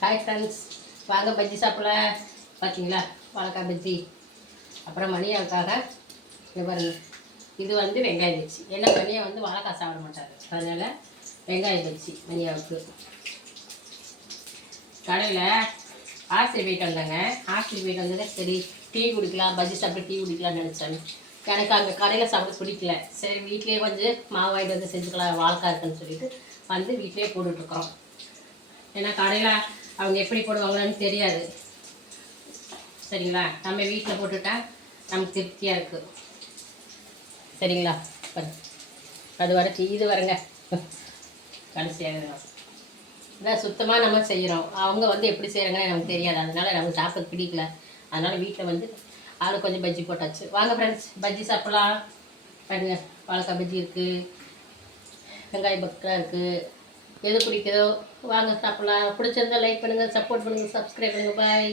Hi friends, வாங்க பஜ்ஜி சாப்பிட. பார்த்தீங்களா, வாழைக்காய் பஜ்ஜி. அப்புறம் மணியாவுக்காக இது பாருங்க, இது வந்து வெங்காய பஜ்ஜி. ஏன்னா மணியா வந்து வாழைக்காய் சாப்பிட மாட்டார், அதனால் வெங்காய பஜ்ஜி மணியாவுக்கு. கடையில் ஹாஸ்டல் போயிட்டு வந்தாங்க. ஹாஸ்டல் போயிட்டு வந்தது சரி டீ குடிக்கலாம், பஜ்ஜி சாப்பிட்டு டீ குடிக்கலாம்னு நினச்சாங்க. எனக்கு அங்கே கடையில் சாப்பிட பிடிக்கல. சரி வீட்லேயே கொஞ்சம் மாவு வாங்கிட்டு வந்து செஞ்சுக்கலாம், வாழைக்காய் இருக்குன்னு சொல்லிட்டு வந்து வீட்லேயே போட்டுட்ருக்குறோம். ஏன்னா கடையில் அவங்க எப்படி போடுவாங்கன்னு தெரியாது. சரிங்களா, நம்ம வீட்டில் போட்டுட்டா நமக்கு திருப்தியாக இருக்குது. சரிங்களா, அது வரைச்சி இது வரங்க கடைசியாக இதான் சுத்தமாக நம்ம செய்கிறோம். அவங்க வந்து எப்படி செய்கிறாங்கன்னு நமக்கு தெரியாது, அதனால் நமக்கு சாப்பிட பிடிக்கல. அதனால் வீட்டில் வந்து ஆளு கொஞ்சம் பஜ்ஜி போட்டாச்சு. வாங்க ஃப்ரெண்ட்ஸ், பஜ்ஜி சாப்பிட்லாம். பாருங்க, வாழைக்காய் பஜ்ஜி இருக்குது, வெங்காய பக்கா இருக்குது. எது பிடிக்குதோ வாங்க சாப்பிட்லாம். பிடிச்சிருந்தா லைக் பண்ணுங்கள், சப்போர்ட் பண்ணுங்கள், சப்ஸ்கிரைப் பண்ணுங்கள். பாய்.